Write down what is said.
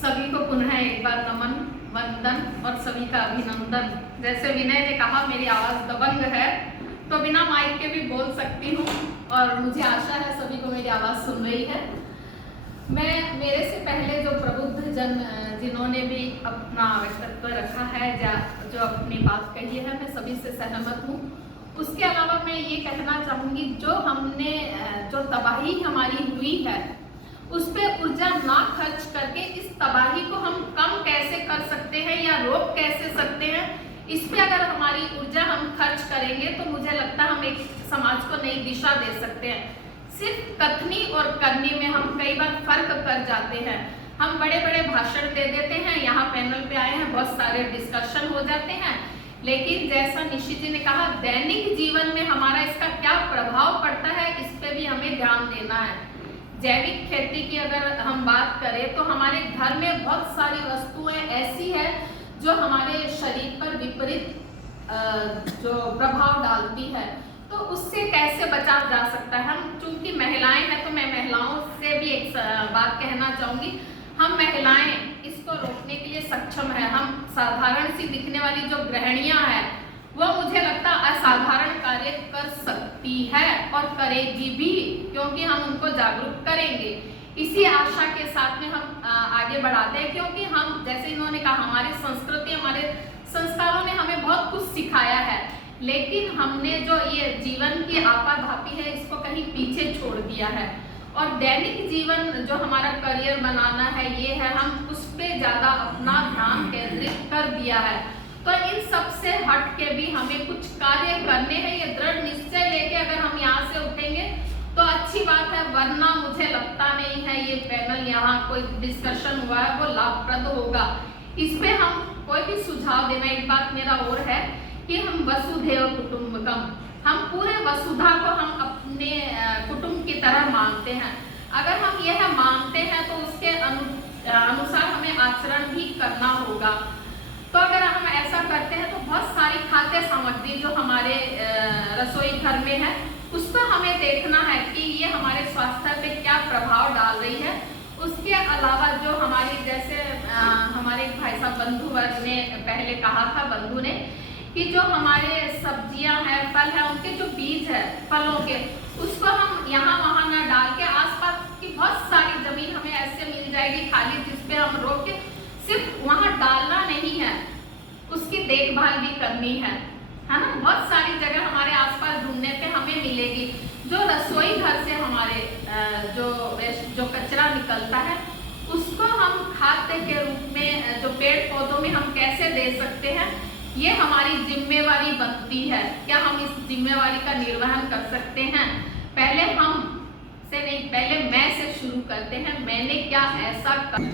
सभी को पुनः एक बार नमन, वंदन और सभी का अभिनंदन। जैसे विनय ने कहा मेरी आवाज़ दबंग है, तो बिना माइक के भी बोल सकती हूँ और मुझे आशा है सभी को मेरी आवाज़ सुन रही है। मैं मेरे से पहले जो प्रबुद्ध जन जिन्होंने भी अपना वक्तव्य रखा है जो अपनी बात कही है, मैं सभी से सहमत हूँ। उसके अलावा मैं ये कहना चाहूँगी जो तबाही हमारी हुई है उस पर ऊर्जा ना खर्च करके इस तबाही को हम कम कैसे कर सकते हैं या रोक कैसे सकते हैं, इस पे अगर हमारी ऊर्जा हम खर्च करेंगे तो मुझे लगता है हम एक समाज को नई दिशा दे सकते हैं। सिर्फ कथनी और करनी में हम कई बार फर्क कर जाते हैं। हम बड़े बड़े भाषण दे देते हैं, यहाँ पैनल पे आए हैं, बहुत सारे डिस्कशन हो जाते हैं, लेकिन जैसा निशी जी ने कहा दैनिक जीवन में हमारा इसका क्या प्रभाव पड़ता है, इस पे भी हमें ध्यान देना है। जैविक खेती की अगर हम बात करें तो हमारे घर में बहुत सारी वस्तुएं ऐसी है जो हमारे शरीर पर विपरीत जो प्रभाव डालती है, तो उससे कैसे बचा जा सकता है। हम चूंकि महिलाएं हैं तो मैं महिलाओं से भी एक बात कहना चाहूँगी, हम महिलाएं इसको रोकने के लिए सक्षम है। हम साधारण सी दिखने वाली जो गृहिणियां हैं वो मुझे लगता है असाधारण कार्य कर सकती है और करेगी भी, क्योंकि हम उनको जागरूक करेंगे। इसी आशा के साथ में हम आगे बढ़ाते हैं, क्योंकि हम जैसे इन्होंने कहा हमारी संस्कृति हमारे संस्कारों ने हमें बहुत कुछ सिखाया है, लेकिन हमने जो ये जीवन की आपाधापी है इसको कहीं पीछे छोड़ दिया है और दैनिक जीवन जो हमारा करियर बनाना है ये है, हम उस पर ज़्यादा अपना ध्यान केंद्रित कर दिया है। तो इन सब से हट के भी हमें कुछ कार्य करने हैं, ये दृढ़ निश्चय लेके अगर हम यहाँ से उठेंगे तो अच्छी बात है, वरना मुझे लगता नहीं है ये पैनल यहाँ कोई डिस्कशन हुआ है वो लाभप्रद होगा। इस पे हम कोई भी सुझाव देना, एक बात मेरा और है कि हम वसुधैव कुटुंबकम, हम पूरे वसुधा को हम अपने कुटुंब की तरह मानते हैं। अगर हम यह मानते हैं तो उसके अनुसार हमें आचरण भी करना होगा। तो अगर हम ऐसा करते हैं तो बहुत सारी खाद्य सामग्री जो हमारे रसोई घर में है उस पर हमें देखना है कि ये हमारे स्वास्थ्य पे क्या प्रभाव डाल रही है। उसके अलावा जो हमारी जैसे हमारे भाई साहब बंधु वर्ग ने पहले कहा था, बंधु ने, कि जो हमारे सब्जियां हैं, फल है, उनके जो बीज है फलों के, उसको हम यहाँ वहाँ ना डाल के आसपास की बहुत सारी जमीन हमें ऐसे मिल जाएगी खाली, जिसपे हम रोक के सिर्फ वहाँ डालना नहीं है, उसकी देखभाल भी करनी है ना। बहुत सारी जगह हमारे आसपास ढूंढने पे हमें मिलेगी। जो रसोई घर से हमारे जो कचरा निकलता है उसको हम खाद्य के रूप में जो पेड़ पौधों में हम कैसे दे सकते हैं, ये हमारी जिम्मेवारी बनती है। क्या हम इस जिम्मेवारी का निर्वहन कर सकते हैं? पहले हम से नहीं, पहले मैं से शुरू करते हैं। मैंने क्या ऐसा कर